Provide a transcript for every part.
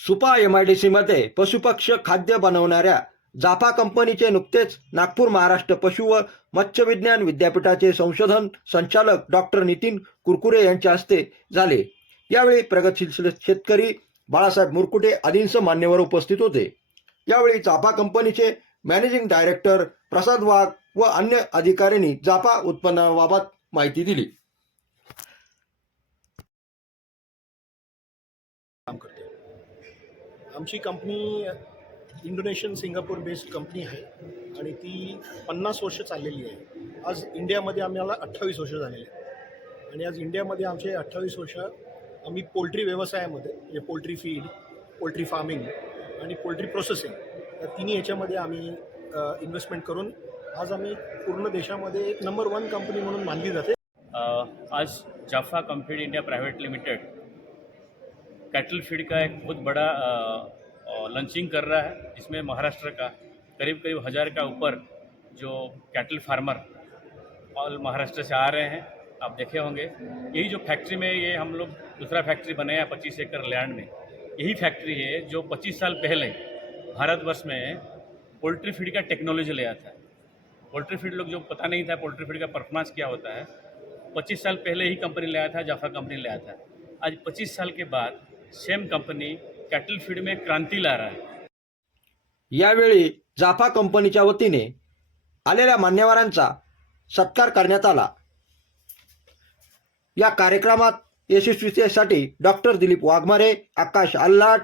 Supa M I D सीमध्ये पशुपक्ष खाद्य बनवणाऱ्या जाफा कंपनीचे नुकतेच नागपूर महाराष्ट्र पशु व मत्स्यविज्ञान विद्यापीठाचे संशोधन संचालक डॉक्टर नितीन कुरकुरे यांच्या हस्ते झाले. यावेळी प्रगतशील शेतकरी बाळासाहेब मुरकुटे आदींसह मान्यवर उपस्थित होते. यावेळी जाफा कंपनीचे मॅनेजिंग डायरेक्टर प्रसाद वाघ व अन्य अधिकाऱ्यांनी जाफा उत्पन्नाबाबत माहिती दिली काम करते आमची company Indonesian Singapore based company आहे आणि ती पन्नास वर्ष चाललेली आहे. आज इंडियामध्ये आम्हाला अठ्ठावीस वर्ष झालेली आहे आणि आज इंडियामध्ये आमचे अठ्ठावीस वर्ष आम्ही पोल्ट्री व्यवसायामध्ये म्हणजे पोल्ट्री फीड पोल्ट्री फार्मिंग आणि पोल्ट्री प्रोसेसिंग या तिन्ही याच्यामध्ये आम्ही इन्व्हेस्टमेंट करून आज आम्ही पूर्ण देशामध्ये एक नंबर वन कंपनी म्हणून मानली जाते. आज Japfa Comfeed India private limited cattle feed का एक बहुत बड़ा लंचिंग कर रहा है, जिसमें महाराष्ट्र का करीब करीब हज़ार का ऊपर जो कैटल फार्मर ऑल महाराष्ट्र से आ रहे हैं, आप देखे होंगे। यही जो फैक्ट्री में ये हम लोग, दूसरा फैक्ट्री बनाया पच्चीस एकड़ लैंड में। यही फैक्ट्री है जो पच्चीस साल पहले भारतवर्ष में पोल्ट्री फ़ीड का टेक्नोलॉजी ले आता है। पोल्ट्री फ़ीड लोग जो पता नहीं था पोल्ट्री फ़ीड का परफॉर्मेंस क्या होता है, पच्चीस साल पहले ही कंपनी ले आया था जाफा कंपनी ले आया था आज पच्चीस साल के बाद सेम कंपनी कॅटल फीड में ला रहा है यावेळी जाफा कंपनीच्या वतीने आलेल्या मान्यवरांचा सत्कार करण्यात आला. या कार्यक्रमात यशस्वीतेसाठी डॉक्टर दिलीप वाघमारे आकाश आल्लाट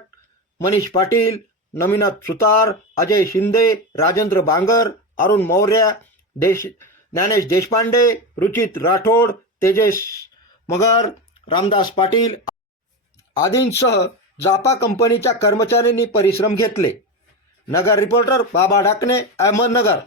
मनीष पाटील नमिनाथ सुतार अजय शिंदे राजेंद्र बांगर अरुण मौर्य देश ज्ञानेश देशपांडे रुचित राठोड तेजेश मगर रामदास पाटील आदींसह जापा कंपनीच्या कर्मचाऱ्यांनी परिश्रम घेतले. नगर रिपोर्टर बाबा ढाकणे अहमदनगर.